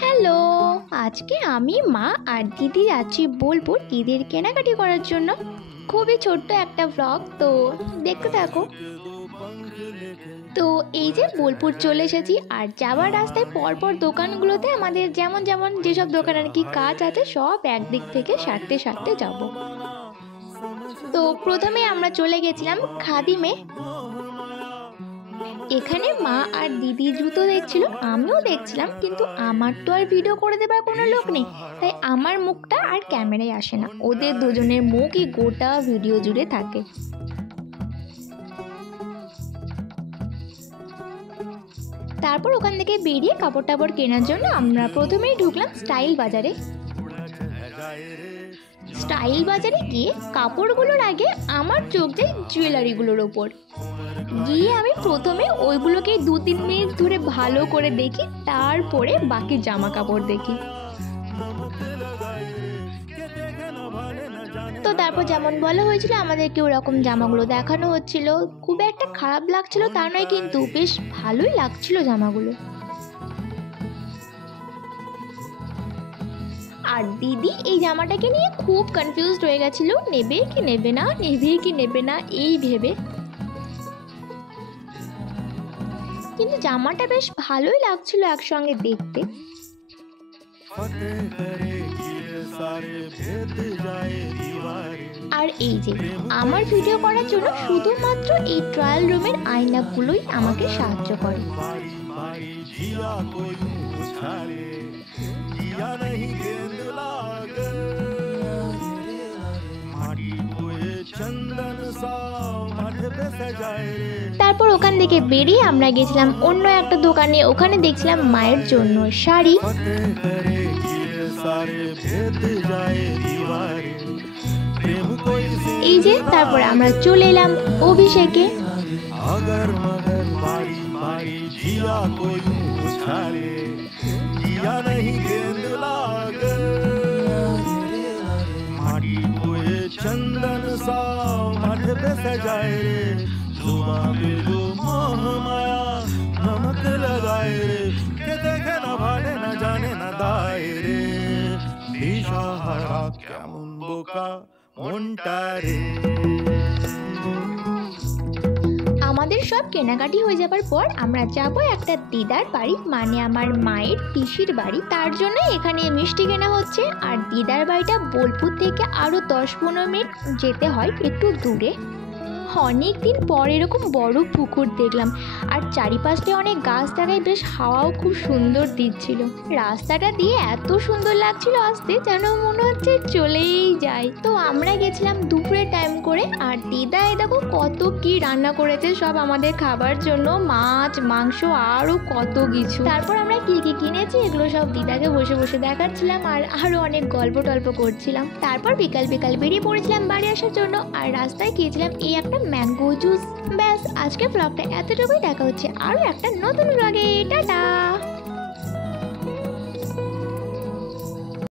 Hello, আজকে আমি মা আর দিদি যাচ্ছি বোলপুর ঈদের কেনাকাটি করার জন্য। খুবই ছোট্ট একটা ব্লগ, তো দেখতে থাকো। তো এই যে বোলপুর চলে এসেছি, আর যাওয়ার রাস্তায় পরপর দোকানগুলোতে আমাদের যেমন যেমন যেসব দোকান আর কি কাজ আছে সব একদিক থেকে সারতে সারতে যাব। তো প্রথমে আমরা চলে গেছিলাম খাদিমে। এখানে মা আর দিদি জুতো দেখছিল, আমিও দেখছিলাম, কিন্তু আমার তো আর ভিডিও করে দেবার কোনো লোক নেই, তাই আমার মুখটা আর ক্যামেরায় আসে না। ওদের দুজনের মুখই গোটা ভিডিও জুড়ে থাকে। তারপর ওখান থেকে বেরিয়ে কাপড় টাপড় কেনার জন্য আমরা প্রথমেই ঢুকলাম স্টাইল বাজারে। স্টাইল বাজারে গিয়ে কাপড়গুলোর আগে আমার চোখ যায় জুয়েলারিগুলোর ওপর। গিয়ে আমি প্রথমে ওইগুলোকে 2-3 মিনিট ধরে ভালো করে দেখি, তারপরে বাকি জামা কাপড় দেখি। তো তারপর যেমন বলা হয়েছিল আমাদেরকে ওরকম জামাগুলো দেখানো হচ্ছিল। খুব একটা খারাপ লাগছিল তা নয়, কিন্তু বেশ ভালোই লাগছিল জামাগুলো। আর দিদি এই জামাটাকে নিয়ে খুব কনফিউজড হয়ে গেছিল, নেবে কি নেবে না, নেবে কি নেবে না এই ভেবে। কিন্তু জামাটা বেশ ভালোই লাগছিল একসঙ্গে দেখতে। আর এই যে আমার ভিডিও করার জন্য শুধুমাত্র এই ট্রায়াল রুমের আয়নাগুলোই আমাকে সাহায্য করে। তারপর ওখান থেকে বেরিয়ে আমরা গেছিলাম অন্য একটা দোকানে। ওখানে দেখছিলাম মায়ের জন্য শাড়ি। এই যে তারপর আমরা চলে এলাম অভিষেকে। चंदन सा मठ पे सजाए रे, जुबां पे जो मोह माया नमक लगाए रे, के देखे न भाले न जाने न दाए रे, दिशाहारा केमन बोका মনটা রে। আমাদের সব কেনাকাটি হয়ে যাবার পর আমরা যাব একটা দিদার বাড়ি, মানে আমার মায়ের পিসির বাড়ি। তার জন্য এখানে মিষ্টি কেনা হচ্ছে। আর দিদার বাড়িটা বোলপুর থেকে আরও 10-15 মিনিট যেতে হয়, একটু দূরে। অনেক দিন পর এরকম বড় পুকুর দেখলাম, আর চারিপাশে অনেক গাছ থাকায় বেশ হাওয়াও খুব সুন্দর দিচ্ছিল। রাস্তাটা দিয়ে এত সুন্দর লাগছিল আসতে, যেন মনে হচ্ছে চলেই যায়। তো আমরা গেছিলাম দুপুরে টাইম করে। আর দিদা এই দেখো কত কি রান্না করেছে সব আমাদের খাবার জন্য, মাছ মাংস আরও কত কিছু। তারপর আমরা কি কি কিনেছি এগুলো সব দিদাকে বসে বসে দেখাচ্ছিলাম, আর আরও অনেক গল্প টল্প করছিলাম। তারপর বিকাল বিকাল বেরিয়ে পড়েছিলাম বাড়ি আসার জন্য। আর রাস্তায় গিয়েছিলাম এই একটা ম্যাঙ্গো জুস। ব্যাস, আজকে ব্লগটা এতটুকুই। দেখা হচ্ছে আরও একটা নতুন ব্লগে। টাটা।